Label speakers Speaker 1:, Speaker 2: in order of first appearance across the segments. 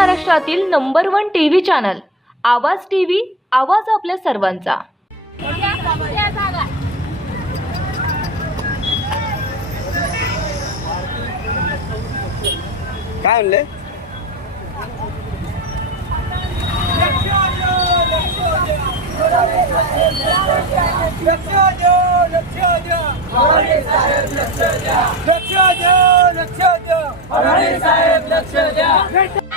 Speaker 1: महाराष्ट्रातील number one TV channel Awaaz TV Awaaz आपल्या सर्वांचा
Speaker 2: काय म्हणले
Speaker 3: लक्ष द्या लक्ष द्या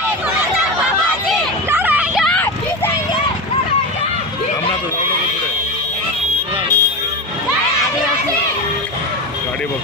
Speaker 3: लक्ष
Speaker 4: गाडी बघ.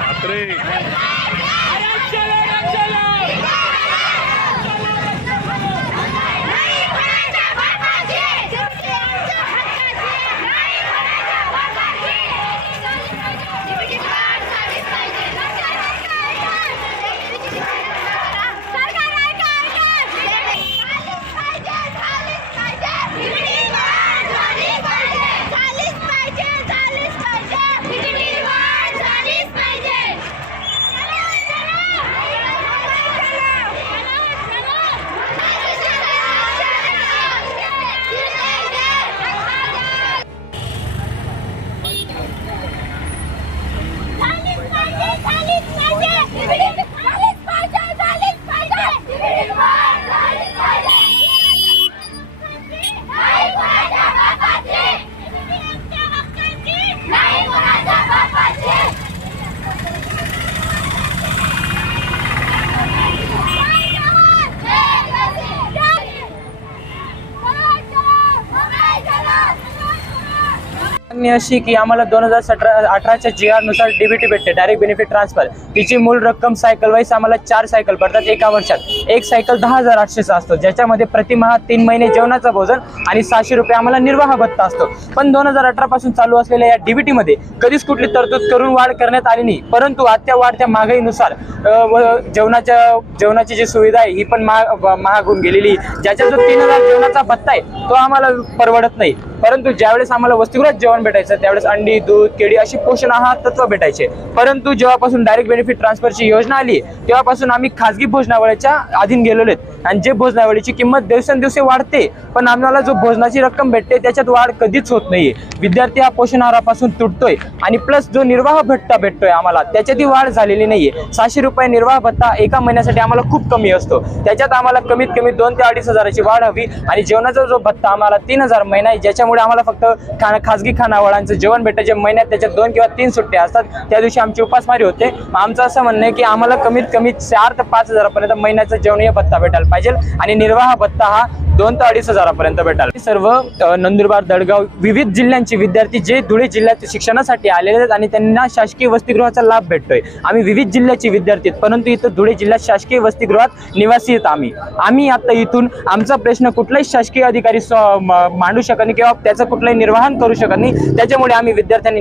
Speaker 4: ठाकरे
Speaker 5: अशी की आम्हाला दोन हजार सतरा अठराच्या जी आरनुसार डीबीटी भेटते डायरेक्ट बेनिफिट ट्रान्सफर तिची मूळ रक्कम सायकल वाईज आम्हाला चार सायकल पडतात एका वर्षात. एक सायकल दहा हजार आठशेचा असतो ज्याच्यामध्ये प्रतिमाहा तीन महिने जेवणाचं भोजन आणि सहाशे रुपये आम्हाला निर्वाह भत्ता असतो. पण दोन हजार अठरापासून चालू असलेल्या या डीबीटीमध्ये कधीच कुठली तरतूद करून वाढ करण्यात आली नाही. परंतु आजच्या वाढत्या महागाईनुसार व जेवणाच्या जेवणाची जी सुविधा आहे ही पण महाग महाग होऊन गेलेली ज्याच्या जो तीन हजार जेवणाचा भत्ता आहे तो आम्हाला परवडत नाही. परंतु ज्यावेळेस आम्हाला वसतिगृहात जेवण भेटायचं त्यावेळेस अंडी दूध केळी अशी पोषण आहार तत्व भेटायचे. परंतु जेव्हापासून डायरेक्ट बेनिफिट ट्रान्सफरची योजना आली तेव्हापासून आम्ही खासगी भोजनावळीच्या अधीन गेलेलो आहेत. आणि जे भोजनावळीची किंमत दिवसेंदिवसे वाढते पण आम्हाला जो भोजनाची रक्कम भेटते त्याच्यात वाढ कधीच होत नाहीये. विद्यार्थी हा पोषण आहारापासून तुटतोय आणि प्लस जो निर्वाह भत्ता भेटतोय आम्हाला त्याच्यातही वाढ झालेली नाहीये. सहाशे रुपये निर्वाह भत्ता एका महिन्यासाठी आम्हाला खूप कमी असतो. त्याच्यात आम्हाला कमीत कमी दोन ते अडीच हजाराची वाढ हवी आणि जेवणाचा जो भत्ता आम्हाला तीन हजार महिना आहे ज्याच्यामुळे आम्हाला फक्त खाना खाजगी खानावळांचं जेवण भेटतं जे महिन्यात त्याच्यात दोन किंवा तीन सुट्ट्या असतात त्या दिवशी आमची उपासमारी होते. आमचं असं म्हणणं आहे की आम्हाला कमीत कमी चार ते पाच हजारापर्यंत महिन्याचं जेवणीय भत्ता भेटायला पाहिजे. आणि निर्वाह भत्ता हा दोन ते अडीच हजारापर्यंत भेटाल. सर्व नंदुरबार दडगाव विविध जिल्ह्यांचे विद्यार्थी जे धुळे जिल्ह्यात शिक्षणासाठी आलेले आहेत आणि त्यांना शासकीय वसतिगृहाचा लाभ भेटतोय. आम्ही विविध जिल्ह्याचे विद्यार्थी आहेत परंतु इथं धुळे जिल्ह्यात शासकीय वसतिगृहात निवासी आहेत आम्ही. आम्ही आता इथून आमचा प्रश्न कुठलाही शासकीय अधिकारी मांडू शकत नाही किंवा त्याचं कुठलंही निर्वाहन करू शकत नाही. त्याच्यामुळे आम्ही विद्यार्थ्यांनी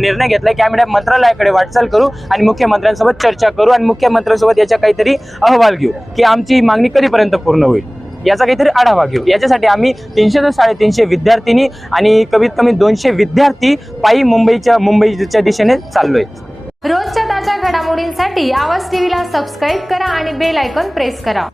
Speaker 5: निर्णय घेतला की आम्ही मंत्रालयाकडे वाटचाल करू आणि मुख्यमंत्र्यांसोबत चर्चा करू आणि मुख्यमंत्र्यांसोबत याचा काहीतरी अहवाल घेऊ. की आमची मागणी पर्यंत पूर्ण होईल? याचा काहीतरी आढावा घेऊ. याच्यासाठी आम्ही तीनशे ते साडेतीनशे विद्यार्थिनी आणि कमीत कमी दोनशे विद्यार्थी पायी मुंबईच्या मुंबईच्या दिशेने चाललोय.
Speaker 6: रोजच्या ताज्या घडामोडींसाठी आवाज टीव्हीला सबस्क्राईब करा आणि बेल आयकॉन प्रेस करा.